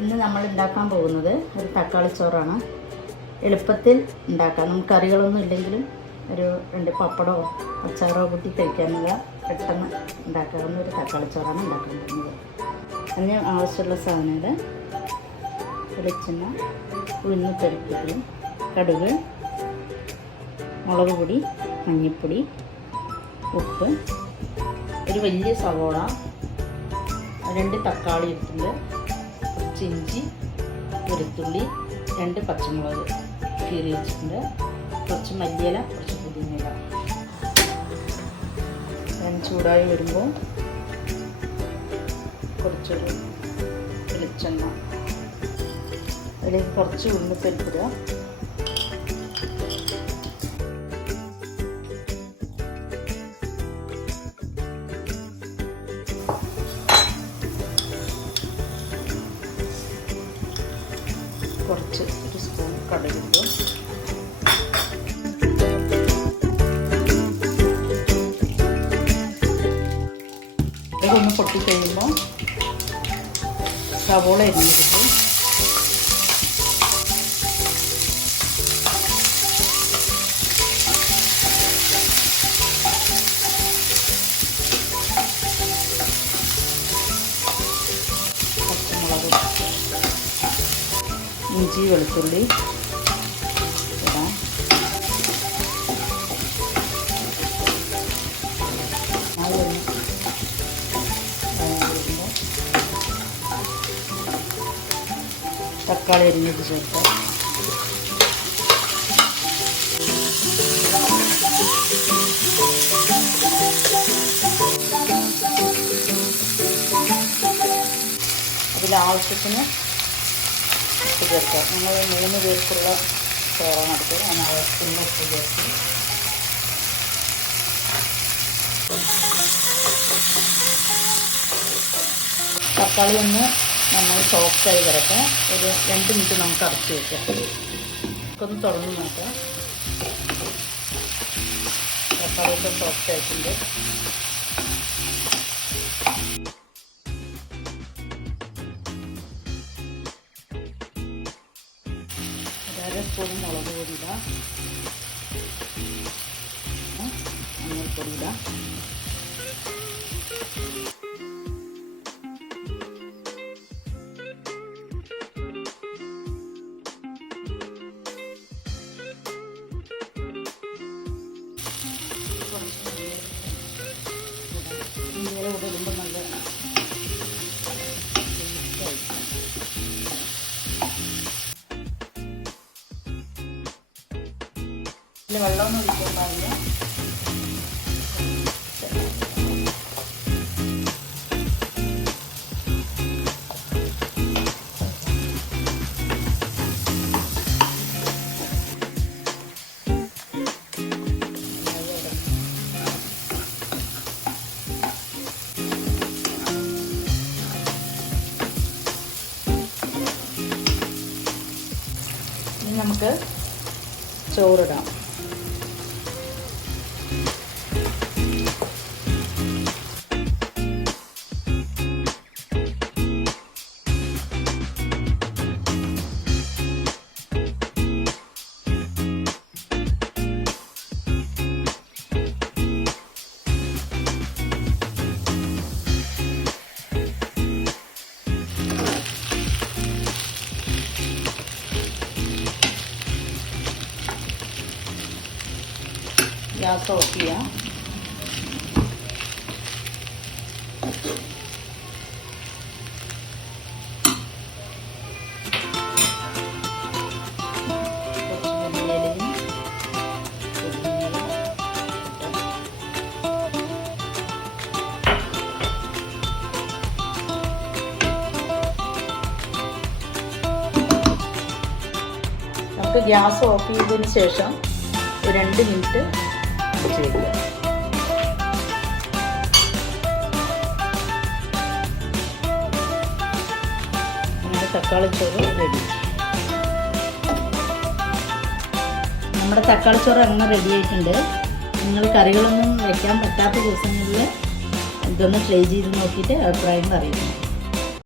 ഇന്ന് നമ്മൾ ഉണ്ടാക്കാൻ പോകുന്നത് ഒരു തക്കാളി ചോറാണ്. എളുപ്പത്തിൽ ഉണ്ടാക്കാം. നമുക്ക് കറികളൊന്നും ഇല്ലെങ്കിലും ഒരു 2 പപ്പടമോ അച്ചാറോ കൂട്ടി കഴിക്കാനുള്ള പെട്ടെന്ന് ഉണ്ടാക്കാവുന്ന ഒരു തക്കാളി ചോറാണ് ഉണ്ടാക്കാൻ പോകുന്നത്. അതിന് ആവശ്യമുള്ള സാധനങ്ങൾ വെളിച്ചെണ്ണ, ഉഴുന്നുപരിപ്പ്, കടുക്, മുളക് പൊടി, മഞ്ഞൾപ്പൊടി, ഉപ്പ്, ഒരു വലിയ സവോള, 2 തക്കാളി ഇട്ടിട്ടുണ്ട്, കുറച്ച് ഇഞ്ചി, വെളുത്തുള്ളി, 2 പച്ചമുളക് കീറി വെച്ചിട്ടുണ്ട്, കുറച്ച് മല്ലിയില, കുറച്ച് പുതിനയില. ഞാൻ ചൂടായി വരുമ്പോൾ കുറച്ചൊരു വെളിച്ചെണ്ണ, അതിലേക്ക് കുറച്ച് ഉഴുന്നുപരിപ്പിടുക, കുറച്ച് ഒരു സ്പൂൺ കടുകിടുക, ഇതൊന്ന് പൊട്ടിക്കഴിയുമ്പോൾ സവോള അരിഞ്ഞെടുത്ത് പച്ചമുളക്, ഇഞ്ചി, വെളുത്തുള്ളി ഇടാം. തക്കാളി അരിഞ്ഞിട്ട് ചേർക്കാം. അതിലാവശ്യത്തിന് ഉപ്പ് ചേർക്കാം. ഞങ്ങൾ 3 പേർക്കുള്ള ചോറാണ് എടുത്തത്. അതിന് ആവശ്യത്തിന് ഉപ്പ് ചേർക്കും. തക്കാളി ഒന്ന് നന്നായി സോഫ്റ്റായി വരട്ടെ. ഒരു 2 മിനിറ്റ് നമുക്ക് അടച്ച് വയ്ക്കാം. നമുക്കൊന്ന് തുറന്ന് നോക്കാം. തക്കാളിയൊക്കെ സോഫ്റ്റ് ആയിട്ടുണ്ട്. സ്പൂൺ മുളക് പൊടി ഇടാം, മഞ്ഞൾപ്പൊടി ഇടാം, ഇങ്ങനെ ഇടുമ്പോൾ നല്ല വെള്ളമൊന്നും ഒഴിക്കാൻ പാടില്ല. ഇനി നമുക്ക് ചോറിടാം. ഗ്യാസ് ഓഫ് ചെയ്യാം. നമുക്ക് ഗ്യാസ് ഓഫ് ചെയ്തതിന് ശേഷം ഒരു 2 മിനിറ്റ് വയ്ക്കുക. നമ്മുടെ തക്കാളിച്ചോറ് റെഡി. നമ്മുടെ തക്കാളിച്ചോറ് അങ്ങനെ റെഡി ആയിട്ടുണ്ട്. നിങ്ങൾ കറികളൊന്നും വയ്ക്കാൻ പറ്റാത്ത ദിവസങ്ങളിൽ ഇതൊന്ന് ട്രൈ ചെയ്ത് നോക്കിയിട്ട് അഭിപ്രായം അറിയിക്കണം.